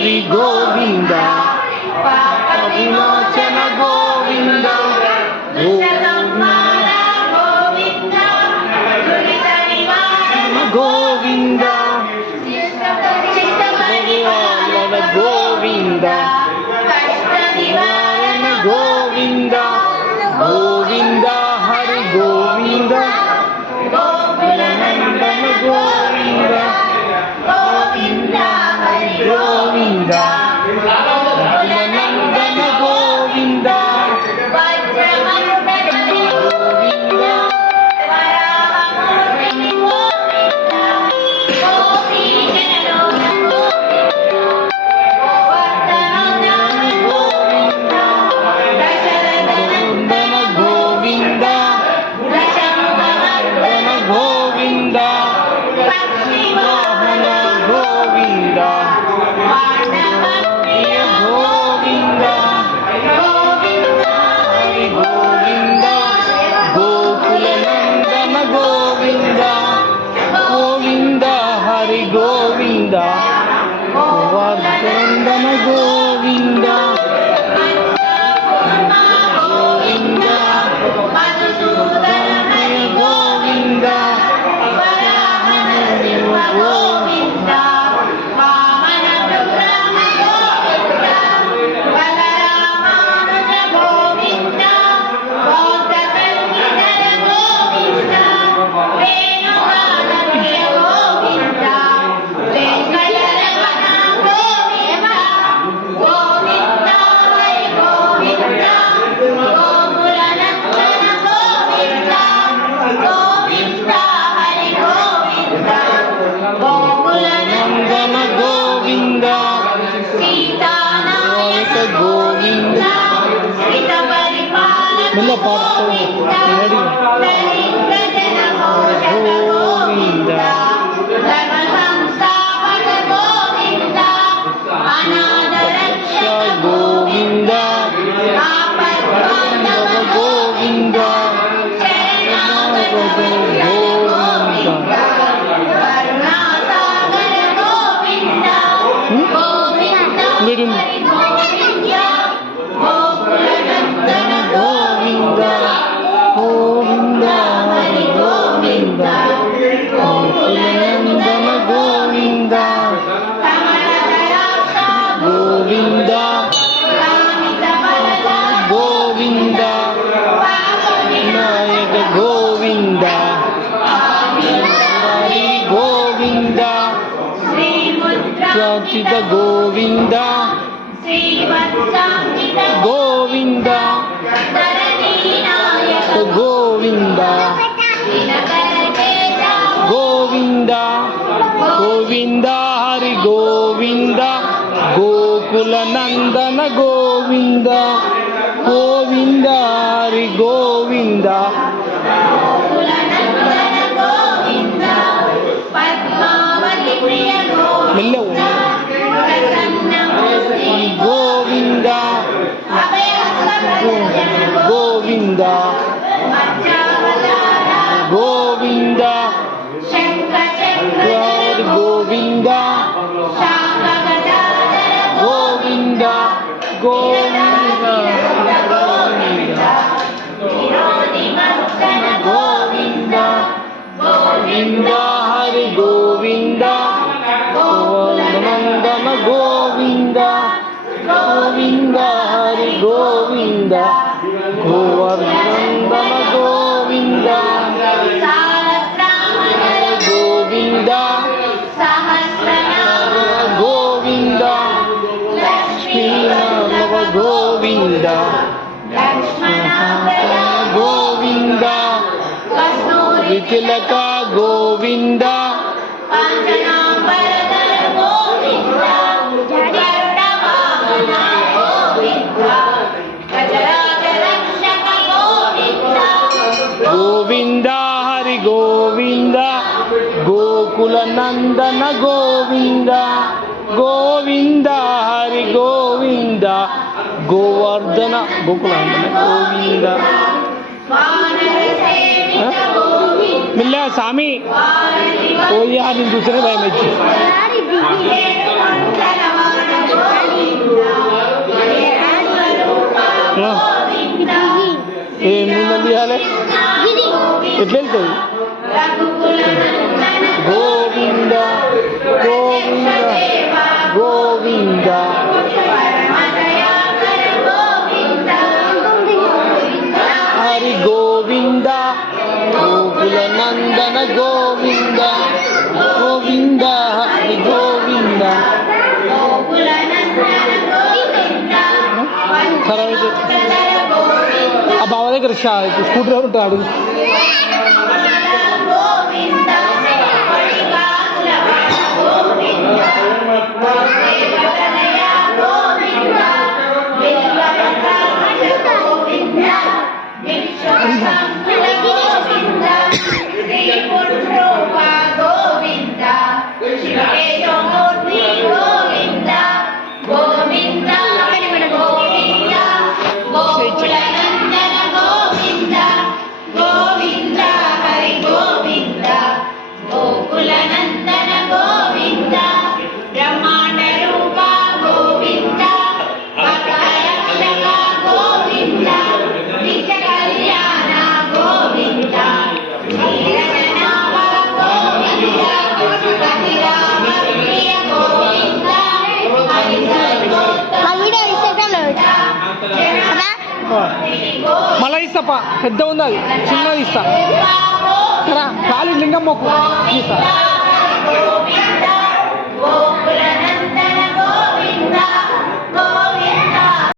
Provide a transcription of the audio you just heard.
ಹರಿ ಗೋವಿಂದ ವಿಮೋಚನ ಗೋವಿಂದ ಗೋವಿಂದ ಗೋವಿಂದ ಗೋವಿಂದ ಗೋವಿಂದ ಹರಿ ಗೋವಿಂದ ಗೋವಿಂದ ಗೋವಿಂದ ಗೋವಿಂದ ನಂದನ ಗೋವಿಂದ ಗೋವಿಂದ ಗೋವರ್ಧನ ಗೋವಿಂದ ಗೋವಿಂದ ಗೋವಿಂದ ಗೋವಿಂದ ಎಲ್ಲ ಪಾಠ ನೋಡಿ ಗೋವಿಂದ ಗೋವಿಂದ ಗೋವಿಂದ ಗೋವಿಂದ ಗೋವಿಂದ ನಾಯಕ ಗೋವಿಂದ ಗೋವಿಂದ ಪ್ರಾಚಿತ ಗೋವಿಂದ ಗೋವಿಂದ ಗೋವಿಂದ ಗೋವಿಂದ ಗೋವಿಂದ ಹರಿ ಗೋವಿಂದ ಗೋಕುಲ ನಂದನ ಗೋವಿಂದ ಗೋವಿಂದ ಹರಿ ಗೋವಿಂದ ಮೆಲ್ಲವು ಗೋವಿಂದ ಗೋವಿಂದ ಗೋವಿಂದ ಗೋವಿಂದ ಗೋವಿಂದ ಗೋವಿಂದ ಗೋವಿಂದ ಗೋವಿಂದ ಹರಿ ಗೋವಿಂದ ನಂದನ ಗೋವಿಂದ ಗೋವಿಂದ ಹರಿ ಗೋವಿಂದ ಗೋವರ್ಧನ ಗೋವಿಂದ ಗೋವಿಂದ ಗೋವಿಂದ ಲಕ್ಷ್ಮೀನವ ಗೋವಿಂದ ಗೋವಿಂದ ವಿತಿಲಕ ಗೋವಿಂದ ಗೋವಿಂದ ಹರಿ ಗೋವಿಂದ ಗೋಕುಲ ನಂದನ ಗೋವಿಂದ ಗೋವಿಂದ ಹರಿ ಗೋವಿಂದ ಗೋವರ್ಧನ ಗೋಕುಲ ಗೋವಿಂದ मिला सामी कोई यार दूसरे भाई में చేయాలి ఎట్లా వెళ్తుంది గోవింద గోవింద గోవింద హరి గోవింద గోకుల నందన గోవింద గోవింద హరి గోవింద ఆ బావ దగ్గర స్కూటర్ ఎవరు ఉంటాడు మళ్ళీ ఇస్తాపా పెద్ద ఉంది అది చిన్నది ఇస్తా కాళీ లింగమ్మకు ఇస్తా